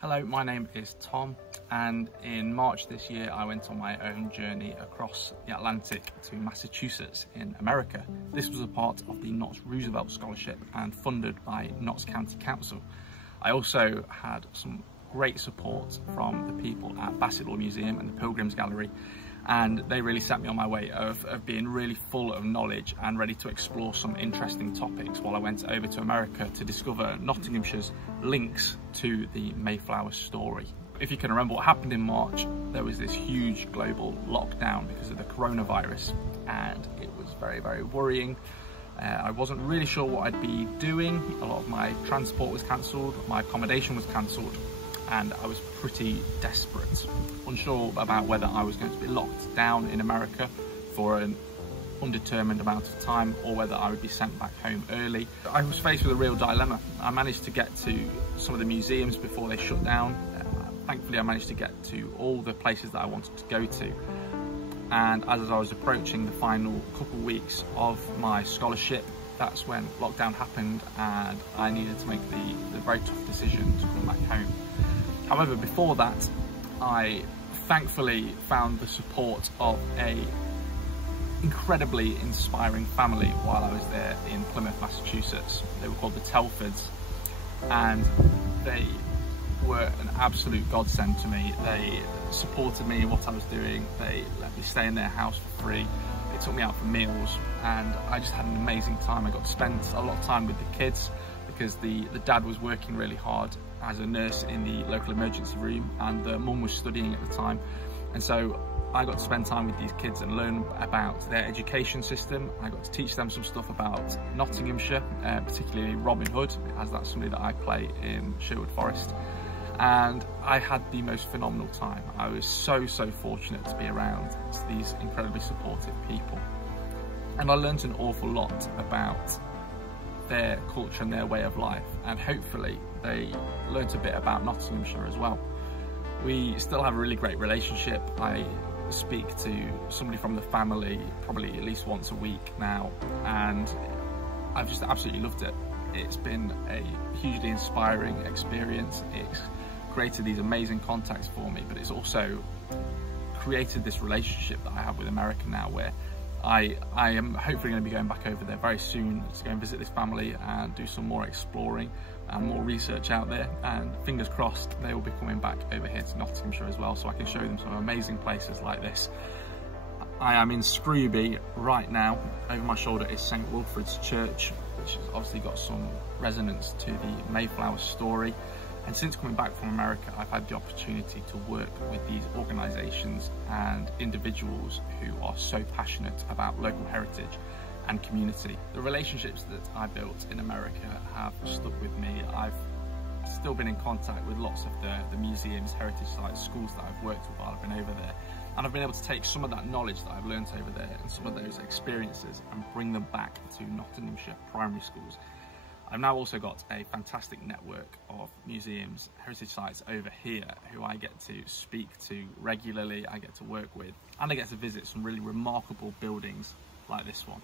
Hello, my name is Tom, and in March this year I went on my own journey across the Atlantic to Massachusetts in America. This was a part of the Nottinghamshire Roosevelt Scholarship and funded by Notts County Council. I also had some great support from the people at Bassett Law Museum and the Pilgrims Gallery, and they really set me on my way of being really full of knowledge and ready to explore some interesting topics while I went over to America to discover Nottinghamshire's links to the Mayflower story. If you can remember what happened in March, there was this huge global lockdown because of the coronavirus, and it was very, very worrying. I wasn't really sure what I'd be doing. A lot of my transport was cancelled, my accommodation was cancelled, and I was pretty desperate, unsure about whether I was going to be locked down in America for an undetermined amount of time or whether I would be sent back home early. I was faced with a real dilemma. I managed to get to some of the museums before they shut down. Thankfully, I managed to get to all the places that I wanted to go to. And as I was approaching the final couple weeks of my scholarship, that's when lockdown happened and I needed to make the very tough decision to come back home. However, before that, I thankfully found the support of an incredibly inspiring family while I was there in Plymouth, Massachusetts. They were called the Telfords, and they were an absolute godsend to me. They supported me in what I was doing. They let me stay in their house for free. They took me out for meals, and I just had an amazing time. I got to spend a lot of time with the kids because the dad was working really hard as a nurse in the local emergency room, and the mum was studying at the time. And so I got to spend time with these kids and learn about their education system. I got to teach them some stuff about Nottinghamshire, particularly Robin Hood, as that's somebody that I play in Sherwood Forest. And I had the most phenomenal time. I was so fortunate to be around these incredibly supportive people. And I learned an awful lot about their culture and their way of life, and hopefully they learnt a bit about Nottinghamshire as well. We still have a really great relationship. I speak to somebody from the family probably at least once a week now, and I've just absolutely loved it. It's been a hugely inspiring experience. It's created these amazing contacts for me, but it's also created this relationship that I have with America now, where I am hopefully going to be going back over there very soon to go and visit this family and do some more exploring and more research out there, and fingers crossed they will be coming back over here to Nottinghamshire as well, so I can show them some amazing places like this. I am in Scrooby right now. Over my shoulder is St Wilfrid's Church, which has obviously got some resonance to the Mayflower story. And since coming back from America, I've had the opportunity to work with these organisations and individuals who are so passionate about local heritage and community. The relationships that I built in America have stuck with me. I've still been in contact with lots of the museums, heritage sites, schools that I've worked with while I've been over there. And I've been able to take some of that knowledge that I've learnt over there and some of those experiences and bring them back to Nottinghamshire primary schools. I've now also got a fantastic network of museums, heritage sites over here who I get to speak to regularly, I get to work with, and I get to visit some really remarkable buildings like this one.